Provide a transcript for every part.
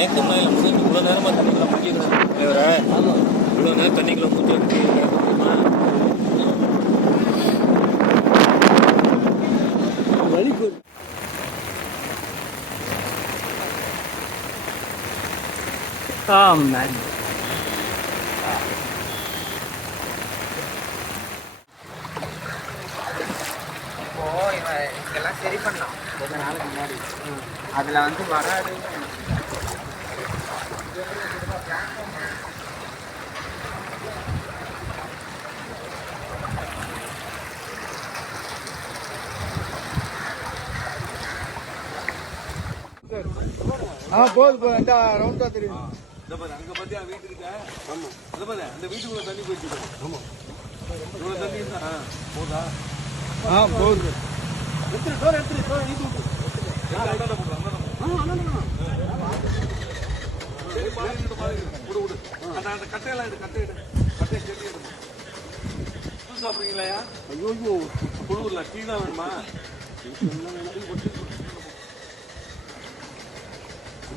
மயக்கமா இல்லை முதல் இவ்வளோ நேரமாக தண்ணிக்குள்ள மூஞ்சிக்கிறேன் தலைவரை. இவ்வளோ நேரம் தண்ணிக்குள்ள மூஞ்சி எடுத்து முடியுமா Oh man. இப்போ இவன் இதெல்லாம் சரி பண்ணான். கொஞ்ச நாளுக்கு முன்னாடி. அதில் வந்து வராது ஆ போகுது இந்த ரவுண்டா தெரியும் இந்த பாரு அங்கே பார்த்தியா வீட்டு இருக்கா ஆமாம் அதை பாரு அந்த வீட்டுக்குள்ள தண்ணி போயிட்டு ஆமாம் இவ்வளோ தண்ணி இருந்தா ஆ, போதா ஆ போகுது எடுத்துரு டோர் எடுத்துரு டோர் நீ தூக்கு எல்லாம் அந்தாண்ட போடு, அந்தாண்ட போடு. சரி, பாருங்க, பாருங்க. விடு, விடு. அந்த கட்டையெல்லாம் எடு, கட்டை எடு. கட்டையை செடி எடு. சாப்பிடுறீங்களாயா? ஐயோ, குளிர்ல, டீ தான் வேணுமா?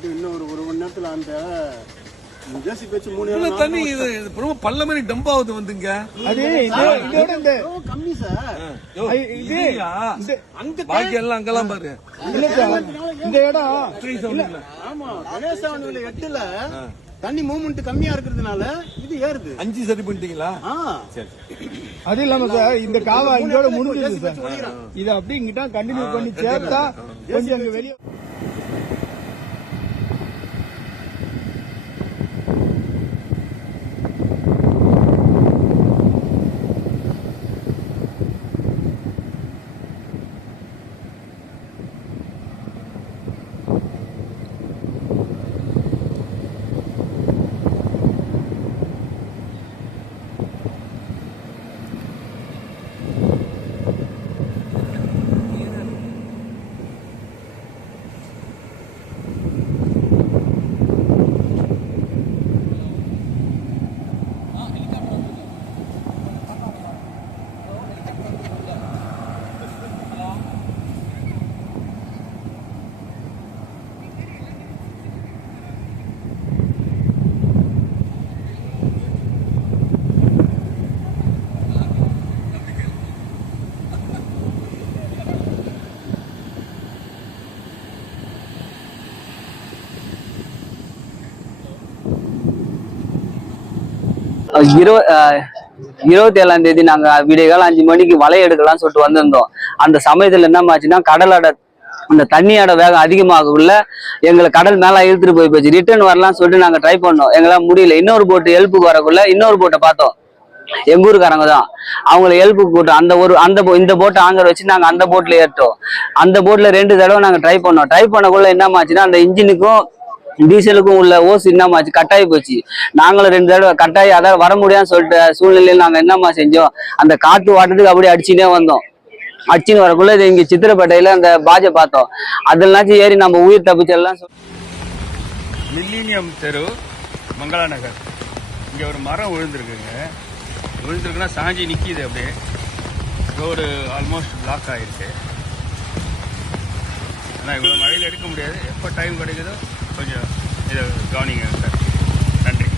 இன்னும் ஒரு ஒரு மணி நேரத்துல அந்த ஜேசி பேச்சு மூணு தண்ணி இது ரொம்ப பள்ள மாதிரி டம்ப் ஆகுது வந்துங்க. அது இது- இதோட இந்த கம்மி சார். இது- பாக்கி எல்லாம் அங்கெல்லாம் பாரு. இல்ல சார். இந்த இடம் ஆமா கணேசவன்ல எட்டுல தண்ணி மூவ்மெண்ட் கம்மியா இருக்கிறதுனால இது ஏறுது. அஞ்சு சரி பண்ணிட்டீங்களா? அது இல்லாம சார் இந்த காவா இதோட முடிஞ்சது சார். இது அப்படி இங்கிட்ட கண்டினியூ பண்ணி சேர்த்தா கொஞ்சம் அங்க வெளியே இருப இருபத்தி ஏழாம் தேதி நாங்க விடிய காலம் அஞ்சு மணிக்கு வலை எடுக்கலாம்னு சொல்லிட்டு வந்திருந்தோம். அந்த சமயத்துல என்ன ஆச்சுன்னா கடலோட அந்த தண்ணியோட வேகம் அதிகமாகக்குள்ள எங்களை கடல் மேல இழுத்துட்டு போய் போச்சு. ரிட்டர்ன் வரலாம்னு சொல்லிட்டு நாங்க ட்ரை பண்ணோம். எங்களால முடியல. இன்னொரு போட்டு ஹெல்ப்புக்கு வரக்குள்ள இன்னொரு போட்டை பார்த்தோம். எங்க ஊருக்காரங்க தான். அவங்கள ஹெல்ப்புக்கு கூட்டம் அந்த ஒரு அந்த இந்த போட்டை ஆங்கர் வச்சு நாங்க அந்த போட்ல ஏற்றோம் அந்த போட்ல ரெண்டு தடவை நாங்க ட்ரை பண்ணோம். ட்ரை பண்ணக்குள்ள என்ன ஆச்சுன்னா அந்த இன்ஜினுக்கும் டீசலுக்கும் உள்ள ஓஸ் என்னமாச்சு கட்டாயி போச்சு. நாங்களும் ரெண்டு தடவை கட்டாயி அதாவது வர முடியாதுன்னு சொல்லிட்டு சூழ்நிலையில் நாங்கள் என்னம்மா செஞ்சோம்? அந்த காற்று வாட்டத்துக்கு அப்படியே அடிச்சுனே வந்தோம். அடிச்சுன்னு வரக்குள்ள இது இங்க அந்த பாஜை பார்த்தோம். அதுலனாச்சும் ஏறி நம்ம உயிர் தப்பிச்செல்லாம் மில்லினியம் தெரு மங்களா நகர் இங்கே ஒரு மரம் விழுந்திருக்குங்க. விழுந்திருக்குன்னா சாஞ்சி நிற்கிது அப்படியே. ரோடு ஆல்மோஸ்ட் பிளாக் ஆகிருக்கு ஆனால் இவ்வளோ மழையில் எடுக்க முடியாது. எப்போ டைம் கிடைக்குதோ கொஞ்சம் இதை கவனிங்க சார். நன்றி.